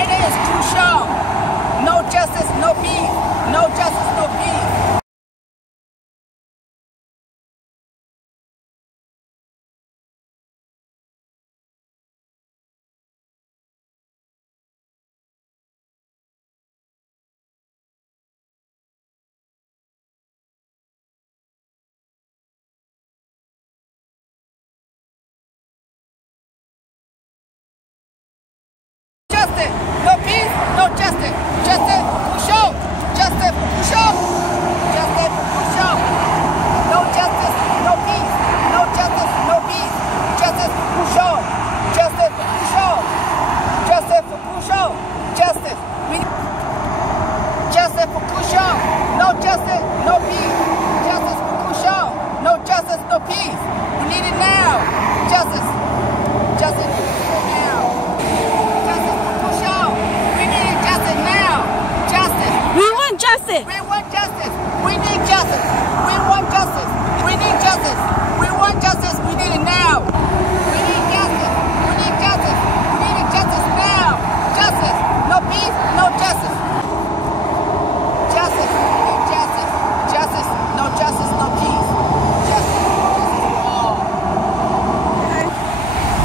My name is Crucial. No justice, no peace. No justice, no peace. Justice, no peace, no justice. Justice for show. Justice for show. Justice for show. No justice, no peace. No justice, no peace. Justice for show. Justice for show. Justice for show. Justice. Justice for show. No justice, no peace. Justice for show. No justice, no peace. We need it now. Justice. Justice now. Justice. We want justice. We need justice. We want justice. We need justice. We want justice. We need it now. We need justice. We need justice. We need justice now. Justice. No peace. No justice. Justice. Justice. Justice. No justice. No peace. Justice. All.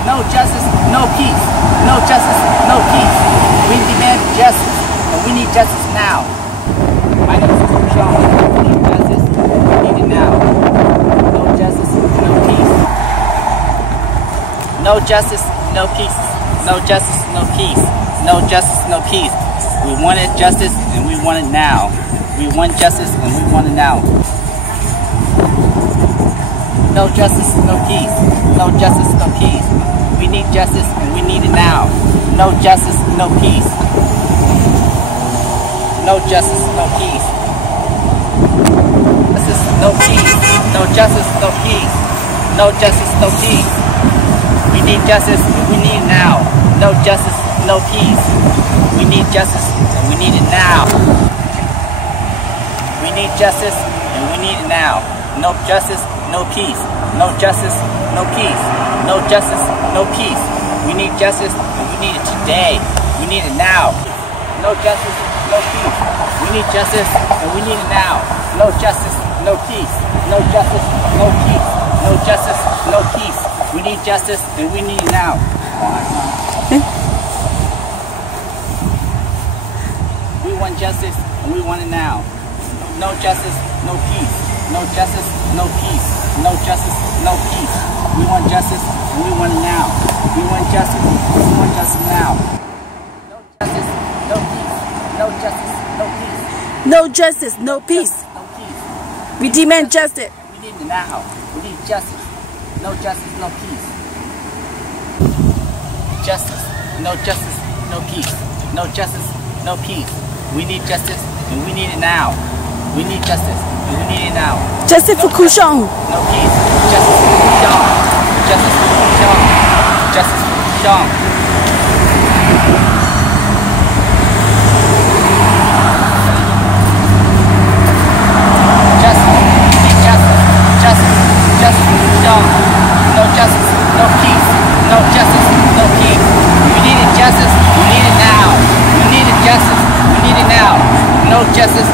No justice. No peace. No justice. No peace. We demand justice, and we need justice now. My name is Sean. We need justice. We need it now. No justice, no peace. No justice, no peace. No justice, no peace. No justice, no peace. We wanted justice and we want it now. We want justice and we want it now. No justice, no peace. No justice, no peace. We need justice and we need it now. No justice, no peace. No justice, no peace. Justice, no peace. No justice, no peace. No justice, no peace. We need justice and we need it now. No justice, no peace. We need justice and we need it now. We need justice and we need it now. No justice, no peace. No justice, no peace. No justice, no peace. We need justice and we need it today. We need it now. No justice, no peace. We need justice and we need it now. No justice, no peace. No justice, no peace. No justice, no peace. We need justice and we need it now. We want justice and we want it now. No justice, no peace. No justice, no peace. No justice, no peace. We want justice and we want it now. We want justice and we want justice now. No justice, no peace. No justice, no peace. No justice, no peace. No peace. We demand justice. We need it now. We need justice. No justice, no peace. Justice. No justice, no peace. No justice, no peace. We need justice and we need it now. We need justice and we need it now. Justice for Kushong. No peace. Justice for Kushong. Justice for Kushong. Justice for Kushong. No justice, no peace. No justice, no peace. We needed justice. We need it now. We needed justice. We need it now. No justice,